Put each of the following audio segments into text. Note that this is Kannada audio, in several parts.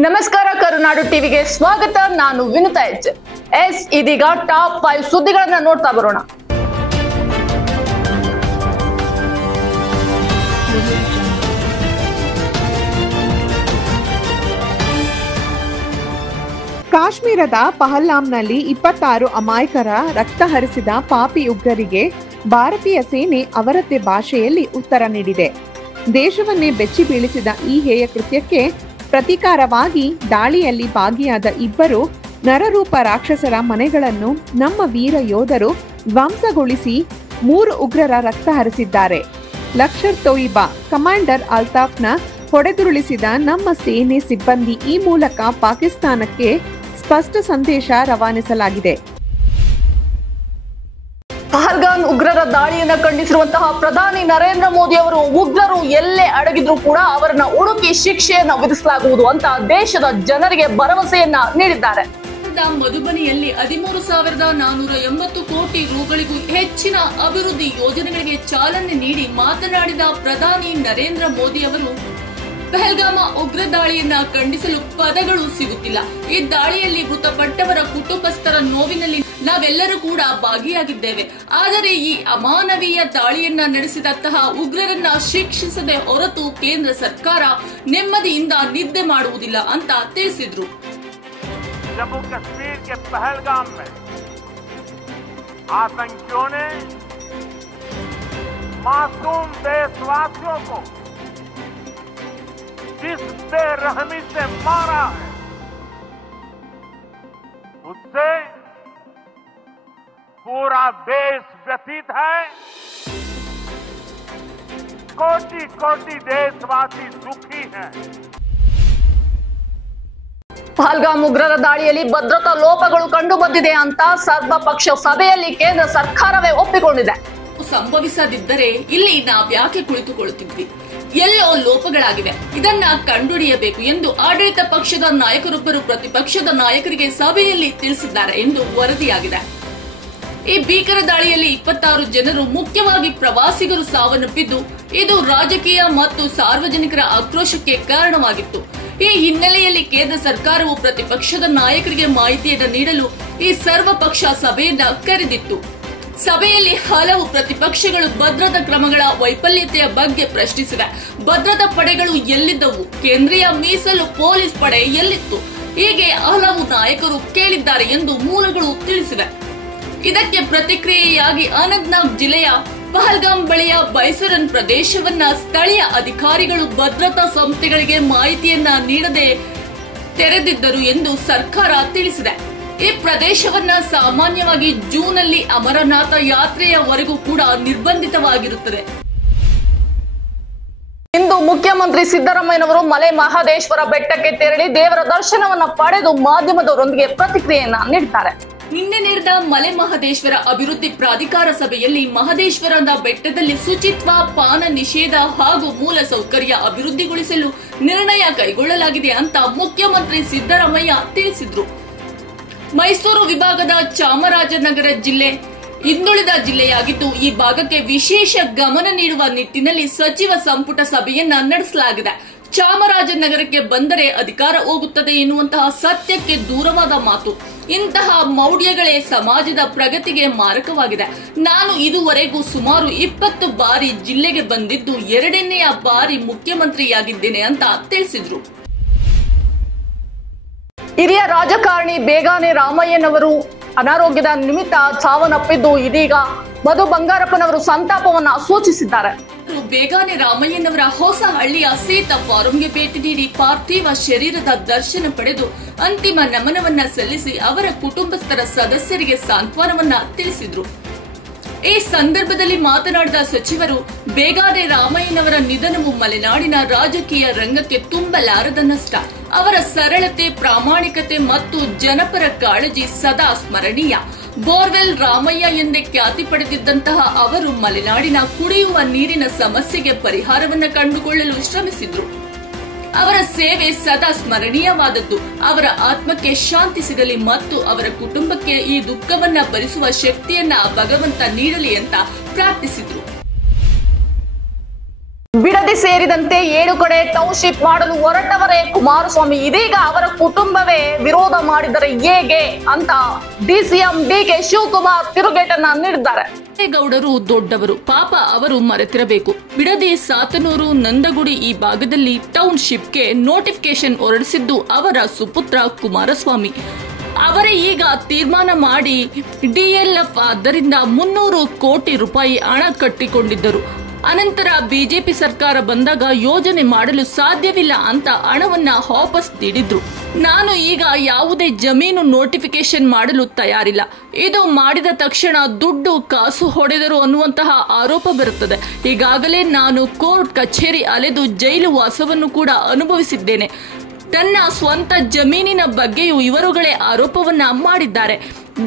ನಮಸ್ಕಾರ ಕರುನಾಡು ಟಿವಿಗೆ ಸ್ವಾಗತ. ನಾನು ವಿನುತಾ ಎಚ್. ಇದೀಗ ಟಾಪ್ 5 ಸುದ್ದಿಗಳನ್ನ ನೋಡ್ತಾ ಬರೋಣ. ಕಾಶ್ಮೀರದ ಪಹಲ್ಗಾಮ್ನಲ್ಲಿ 26 ಅಮಾಯಕರ ರಕ್ತ ಹರಿಸಿದ ಪಾಪಿ ಉಗ್ರರಿಗೆ ಭಾರತೀಯ ಸೇನೆ ಅವರದ್ದೇ ಭಾಷೆಯಲ್ಲಿ ಉತ್ತರ ನೀಡಿದೆ. ದೇಶವನ್ನೇ ಬೆಚ್ಚಿ ಬೀಳಿಸಿದ ಈ ಹೇಯ ಕೃತ್ಯಕ್ಕೆ ಪ್ರತೀಕಾರವಾಗಿ ದಾಳಿಯಲ್ಲಿ ಭಾಗಿಯಾದ ಇಬ್ಬರು ನರರೂಪ ರಾಕ್ಷಸರ ಮನೆಗಳನ್ನು ನಮ್ಮ ವೀರ ಯೋಧರು ಧ್ವಂಸಗೊಳಿಸಿ 3 ಉಗ್ರರ ರಕ್ತ ಹರಿಸಿದ್ದಾರೆ. ಲಷ್ಕರ್ ತೊಯ್ಬಾ ಕಮಾಂಡರ್ ಅಲ್ತಾಫ್ನ ಹೊಡೆದುರುಳಿಸಿದ ನಮ್ಮ ಸೇನೆ ಸಿಬ್ಬಂದಿ ಈ ಮೂಲಕ ಪಾಕಿಸ್ತಾನಕ್ಕೆ ಸ್ಪಷ್ಟ ಸಂದೇಶ ರವಾನಿಸಲಾಗಿದೆ. ಪಹಲ್ಗಾಮ್ ಉಗ್ರರ ದಾಳಿಯನ್ನ ಖಂಡಿಸಿರುವಂತಹ ಪ್ರಧಾನಿ ನರೇಂದ್ರ ಮೋದಿ ಅವರು ಉಗ್ರರು ಎಲ್ಲೇ ಅಡಗಿದ್ರು ಕೂಡ ಅವರನ್ನ ಹುಡುಕಿ ಶಿಕ್ಷೆಯನ್ನ ವಿಧಿಸಲಾಗುವುದು ಅಂತ ದೇಶದ ಜನರಿಗೆ ಭರವಸೆಯನ್ನ ನೀಡಿದ್ದಾರೆ. ಮಧುಬನಿಯಲ್ಲಿ 13,480 ಕೋಟಿ ರೂಗಳಿಗೂ ಹೆಚ್ಚಿನ ಅಭಿವೃದ್ಧಿ ಯೋಜನೆಗಳಿಗೆ ಚಾಲನೆ ನೀಡಿ ಮಾತನಾಡಿದ ಪ್ರಧಾನಿ ನರೇಂದ್ರ ಮೋದಿ ಅವರು ಪಹಲ್ಗಾಮ ಉಗ್ರ ದಾಳಿಯನ್ನ ಖಂಡಿಸಲು ಪದಗಳು ಸಿಗುತ್ತಿಲ್ಲ. ಈ ದಾಳಿಯಲ್ಲಿ ಮೃತಪಟ್ಟವರ ಕುಟುಂಬಸ್ಥರ ನೋವಿನಲ್ಲಿ ನಾವೆಲ್ಲರೂ ಕೂಡ ಭಾಗಿಯಾಗಿದ್ದೇವೆ. ಆದರೆ ಈ ಅಮಾನವೀಯ ದಾಳಿಯನ್ನ ನಡೆಸಿದಂತಹ ಉಗ್ರರನ್ನ ಶಿಕ್ಷಿಸದೆ ಹೊರತು ಕೇಂದ್ರ ಸರ್ಕಾರ ನೆಮ್ಮದಿಯಿಂದ ನಿದ್ದೆ ಮಾಡುವುದಿಲ್ಲ ಅಂತ ತಿಳಿಸಿದ್ರು. जम्मू कश्मीर के पहलगाम में आतंकियों ने मासूम देशवासियों को जिस बेरहमी से मारा है उससे पूरा देश व्यथित है. कोटि कोटि देशवासी दुखी हैं. ಪಹಲ್ಗಾಮ್ ಉಗ್ರರ ದಾಳಿಯಲ್ಲಿ ಭದ್ರತಾ ಲೋಪಗಳು ಕಂಡು ಬಂದಿದೆ ಅಂತ ಸರ್ವಪಕ್ಷ ಸಭೆಯಲ್ಲಿ ಕೇಂದ್ರ ಸರ್ಕಾರವೇ ಒಪ್ಪಿಕೊಂಡಿದೆ. ಸಂಭವಿಸದಿದ್ದರೆ ಇಲ್ಲಿ ನಾವ್ಯಾಕೆ ಕುಳಿತುಕೊಳ್ಳುತ್ತಿದ್ವಿ? ಎಲ್ಲೋ ಲೋಪಗಳಾಗಿವೆ, ಇದನ್ನ ಕಂಡುಹಿಡಿಯಬೇಕು ಎಂದು ಆಡಳಿತ ಪಕ್ಷದ ನಾಯಕರೊಬ್ಬರು ಪ್ರತಿಪಕ್ಷದ ನಾಯಕರಿಗೆ ಸಭೆಯಲ್ಲಿ ತಿಳಿಸಿದ್ದಾರೆ ಎಂದು ವರದಿಯಾಗಿದೆ. ಈ ಭೀಕರ ದಾಳಿಯಲ್ಲಿ 26 ಜನರು ಮುಖ್ಯವಾಗಿ ಪ್ರವಾಸಿಗರು ಸಾವನ್ನಪ್ಪಿದ್ದು ಇದು ರಾಜಕೀಯ ಮತ್ತು ಸಾರ್ವಜನಿಕರ ಆಕ್ರೋಶಕ್ಕೆ ಕಾರಣವಾಗಿತ್ತು. ಈ ಹಿನ್ನೆಲೆಯಲ್ಲಿ ಕೇಂದ್ರ ಸರ್ಕಾರವು ಪ್ರತಿಪಕ್ಷದ ನಾಯಕರಿಗೆ ಮಾಹಿತಿಯನ್ನು ನೀಡಲು ಈ ಸರ್ವಪಕ್ಷ ಸಭೆಯನ್ನ ಕರೆದಿತ್ತು. ಸಭೆಯಲ್ಲಿ ಹಲವು ಪ್ರತಿಪಕ್ಷಗಳು ಭದ್ರತಾ ಕ್ರಮಗಳ ವೈಫಲ್ಯತೆಯ ಬಗ್ಗೆ ಪ್ರಶ್ನಿಸಿವೆ. ಭದ್ರತಾ ಪಡೆಗಳು ಎಲ್ಲಿದ್ದವು? ಕೇಂದ್ರೀಯ ಮೀಸಲು ಪೊಲೀಸ್ ಪಡೆ ಎಲ್ಲಿತ್ತು? ಹೀಗೆ ಹಲವು ನಾಯಕರು ಕೇಳಿದ್ದಾರೆ ಎಂದು ಮೂಲಗಳು ತಿಳಿಸಿವೆ. ಇದಕ್ಕೆ ಪ್ರತಿಕ್ರಿಯೆಯಾಗಿ ಅನಂತನಾಗ್ ಜಿಲ್ಲೆಯ ಪಹಲ್ಗಾಮ್ ಬಳಿಯ ಬೈಸರನ್ ಪ್ರದೇಶವನ್ನ ಸ್ಥಳೀಯ ಅಧಿಕಾರಿಗಳು ಭದ್ರತಾ ಸಂಸ್ಥೆಗಳಿಗೆ ಮಾಹಿತಿಯನ್ನ ನೀಡದೆ ತೆರೆದಿದ್ದರು ಎಂದು ಸರ್ಕಾರ ತಿಳಿಸಿದೆ. ಈ ಪ್ರದೇಶವನ್ನ ಸಾಮಾನ್ಯವಾಗಿ ಜೂನ್ ನಲ್ಲಿ ಅಮರನಾಥ ಯಾತ್ರೆಯವರೆಗೂ ಕೂಡ ನಿರ್ಬಂಧಿತವಾಗಿರುತ್ತದೆ. ಇಂದು ಮುಖ್ಯಮಂತ್ರಿ ಸಿದ್ದರಾಮಯ್ಯನವರು ಮಲೆ ಮಹದೇಶ್ವರ ಬೆಟ್ಟಕ್ಕೆ ತೆರಳಿ ದೇವರ ದರ್ಶನವನ್ನ ಪಡೆದು ಮಾಧ್ಯಮದವರೊಂದಿಗೆ ಪ್ರತಿಕ್ರಿಯೆಯನ್ನ ನೀಡಿದ್ದಾರೆ. ನಿನ್ನೆ ನಡೆದ ಮಲೆ ಮಹದೇಶ್ವರ ಅಭಿವೃದ್ಧಿ ಪ್ರಾಧಿಕಾರ ಸಭೆಯಲ್ಲಿ ಮಹದೇಶ್ವರದ ಬೆಟ್ಟದಲ್ಲಿ ಶುಚಿತ್ವ, ಪಾನ ನಿಷೇಧ ಹಾಗೂ ಮೂಲ ಸೌಕರ್ಯ ಅಭಿವೃದ್ಧಿಗೊಳಿಸಲು ನಿರ್ಣಯ ಕೈಗೊಳ್ಳಲಾಗಿದೆ ಅಂತ ಮುಖ್ಯಮಂತ್ರಿ ಸಿದ್ದರಾಮಯ್ಯ ತಿಳಿಸಿದ್ರು. ಮೈಸೂರು ವಿಭಾಗದ ಚಾಮರಾಜನಗರ ಜಿಲ್ಲೆ ಹಿಂದುಳಿದ ಜಿಲ್ಲೆಯಾಗಿದ್ದು ಈ ಭಾಗಕ್ಕೆ ವಿಶೇಷ ಗಮನ ನೀಡುವ ನಿಟ್ಟಿನಲ್ಲಿ ಸಚಿವ ಸಂಪುಟ ಸಭೆಯನ್ನ ನಡೆಸಲಾಗಿದೆ. ಚಾಮರಾಜನಗರಕ್ಕೆ ಬಂದರೆ ಅಧಿಕಾರ ಹೋಗುತ್ತದೆ ಎನ್ನುವಂತಹ ಸತ್ಯಕ್ಕೆ ದೂರವಾದ ಮಾತು. ಇಂತಹ ಮೌಢ್ಯಗಳೇ ಸಮಾಜದ ಪ್ರಗತಿಗೆ ಮಾರಕವಾಗಿದೆ. ನಾನು ಇದುವರೆಗೂ ಸುಮಾರು 20 ಬಾರಿ ಜಿಲ್ಲೆಗೆ ಬಂದಿದ್ದು 2ನೇ ಬಾರಿ ಮುಖ್ಯಮಂತ್ರಿಯಾಗಿದ್ದೇನೆ ಅಂತ ತಿಳಿಸಿದ್ರು. ಹಿರಿಯ ರಾಜಕಾರಣಿ ಬೇಗಾನೆ ರಾಮಯ್ಯನವರು ಅನಾರೋಗ್ಯದ ನಿಮಿತ್ತ ಸಾವನ್ನಪ್ಪಿದ್ದು ಇದೀಗ ಮಧು ಬಂಗಾರಪ್ಪನವರು ಸಂತಾಪವನ್ನ ಸೂಚಿಸಿದ್ದಾರೆ. ಬೇಗಾನೆ ರಾಮಯ್ಯನವರ ಹೊಸ ಹಳ್ಳಿಯ ಸೀತಾ ಫಾರಂಗೆ ಭೇಟಿ ನೀಡಿ ಪಾರ್ಥಿವ ಶರೀರದ ದರ್ಶನ ಪಡೆದು ಅಂತಿಮ ನಮನವನ್ನ ಸಲ್ಲಿಸಿ ಅವರ ಕುಟುಂಬಸ್ಥರ ಸದಸ್ಯರಿಗೆ ಸಾಂತ್ವನವನ್ನ ತಿಳಿಸಿದ್ರು. ಈ ಸಂದರ್ಭದಲ್ಲಿ ಮಾತನಾಡಿದ ಸಚಿವರು, ಬೇಗಾನೆ ರಾಮಯ್ಯನವರ ನಿಧನವು ಮಲೆನಾಡಿನ ರಾಜಕೀಯ ರಂಗಕ್ಕೆ ತುಂಬಲಾರದ ನಷ್ಟ. ಅವರ ಸರಳತೆ, ಪ್ರಾಮಾಣಿಕತೆ ಮತ್ತು ಜನಪರ ಕಾಳಜಿ ಸದಾ ಸ್ಮರಣೀಯ. ಬೋರ್ವೆಲ್ ರಾಮಯ್ಯ ಎಂದೇ ಖ್ಯಾತಿ ಪಡೆದಿದ್ದಂತಹ ಅವರು ಮಲೆನಾಡಿನ ಕುಡಿಯುವ ನೀರಿನ ಸಮಸ್ಯೆಗೆ ಪರಿಹಾರವನ್ನು ಕಂಡುಕೊಳ್ಳಲು ಶ್ರಮಿಸಿದ್ರು. ಅವರ ಸೇವೆ ಸದಾ ಸ್ಮರಣೀಯವಾದದ್ದು. ಅವರ ಆತ್ಮಕ್ಕೆ ಶಾಂತಿ ಸಿಗಲಿ ಮತ್ತು ಅವರ ಕುಟುಂಬಕ್ಕೆ ಈ ದುಃಖವನ್ನ ಭರಿಸುವ ಶಕ್ತಿಯನ್ನ ಭಗವಂತ ನೀಡಲಿ ಅಂತ ಪ್ರಾರ್ಥಿಸಿದ್ರು. ಬಿಡದಿ ಸೇರಿದಂತೆ 7 ಕಡೆ ಟೌನ್ಶಿಪ್ ಮಾಡಲು ಹೊರಟವರೇ ಕುಮಾರಸ್ವಾಮಿ. ಇದೀಗ ಅವರ ಕುಟುಂಬವೇ ವಿರೋಧ ಮಾಡಿದರೆ ಹೇಗೆ ಅಂತ ಡಿಸಿಎಂ ಡಿಕೆ ಶಿವಕುಮಾರ್ ತಿರುಗೇಟನ್ನ ನೀಡಿದ್ದಾರೆ. ದೇವೇಗೌಡರು ದೊಡ್ಡವರು, ಪಾಪ ಅವರು ಮರೆತಿರಬೇಕು. ಬಿಡದಿ, ಸಾತನೂರು, ನಂದಗುಡಿ ಈ ಭಾಗದಲ್ಲಿ ಟೌನ್ಶಿಪ್ಗೆ ನೋಟಿಫಿಕೇಶನ್ ಹೊರಡಿಸಿದ್ದು ಅವರ ಸುಪುತ್ರ ಕುಮಾರಸ್ವಾಮಿ. ಅವರೇ ಈಗ ತೀರ್ಮಾನ ಮಾಡಿ ಡಿಎಲ್ಎಫ್ ಆದ್ದರಿಂದ 300 ಕೋಟಿ ರೂಪಾಯಿ ಹಣ ಕಟ್ಟಿಕೊಂಡಿದ್ದರು. ಅನಂತರ ಬಿಜೆಪಿ ಸರ್ಕಾರ ಬಂದಾಗ ಯೋಜನೆ ಮಾಡಲು ಸಾಧ್ಯವಿಲ್ಲ ಅಂತ ಹಣವನ್ನ ವಾಪಸ್ ನೀಡಿದ್ರು. ನಾನು ಈಗ ಯಾವುದೇ ಜಮೀನು ನೋಟಿಫಿಕೇಶನ್ ಮಾಡಲು ತಯಾರಿಲ್ಲ. ಇದು ಮಾಡಿದ ತಕ್ಷಣ ದುಡ್ಡು ಕಾಸು ಹೊಡೆದರು ಅನ್ನುವಂತಹ ಆರೋಪ ಬರುತ್ತದೆ. ಈಗಾಗಲೇ ನಾನು ಕೋರ್ಟ್ ಕಚೇರಿ ಅಲೆದು ಜೈಲು ವಾಸವನ್ನು ಕೂಡ ಅನುಭವಿಸಿದ್ದೇನೆ. ತನ್ನ ಸ್ವಂತ ಜಮೀನಿನ ಬಗ್ಗೆಯೂ ಇವರುಗಳೇ ಆರೋಪವನ್ನ ಮಾಡಿದ್ದಾರೆ.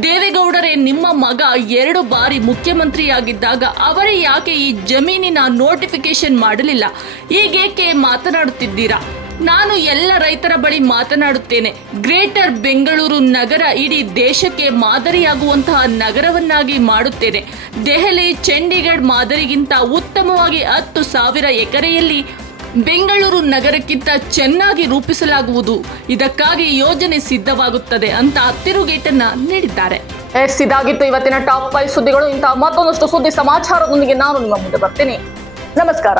ದೇವೇಗೌಡರೇ ನಿಮ್ಮ ಮಗ 2 ಬಾರಿ ಮುಖ್ಯಮಂತ್ರಿಯಾಗಿದ್ದಾಗ ಅವರೇ ಯಾಕೆ ಈ ಜಮೀನಿನ ನೋಟಿಫಿಕೇಶನ್ ಮಾಡಲಿಲ್ಲ? ಈಗೇಕೆ ಮಾತನಾಡುತ್ತಿದ್ದೀರಾ? ನಾನು ಎಲ್ಲ ರೈತರ ಬಳಿ ಮಾತನಾಡುತ್ತೇನೆ. ಗ್ರೇಟರ್ ಬೆಂಗಳೂರು ನಗರ ಇಡೀ ದೇಶಕ್ಕೆ ಮಾದರಿಯಾಗುವಂತಹ ನಗರವನ್ನಾಗಿ ಮಾಡುತ್ತೇನೆ. ದೆಹಲಿ, ಚಂಡೀಗಢ ಮಾದರಿಗಿಂತ ಉತ್ತಮವಾಗಿ 10,000 ಎಕರೆಯಲ್ಲಿ ಬೆಂಗಳೂರು ನಗರಕ್ಕಿಂತ ಚೆನ್ನಾಗಿ ರೂಪಿಸಲಾಗುವುದು. ಇದಕ್ಕಾಗಿ ಯೋಜನೆ ಸಿದ್ಧವಾಗುತ್ತದೆ ಅಂತ ತಿರುಗೇಟನ್ನ ನೀಡಿದ್ದಾರೆ. ಇದಾಗಿತ್ತು ಇವತ್ತಿನ ಟಾಪ್ 5 ಸುದ್ದಿಗಳು. ಇಂತಹ ಮತ್ತೊಂದಷ್ಟು ಸುದ್ದಿ ಸಮಾಚಾರದೊಂದಿಗೆ ನಾನು ನಿಮ್ಮ ಮುಂದೆ ಬರ್ತೀನಿ. ನಮಸ್ಕಾರ.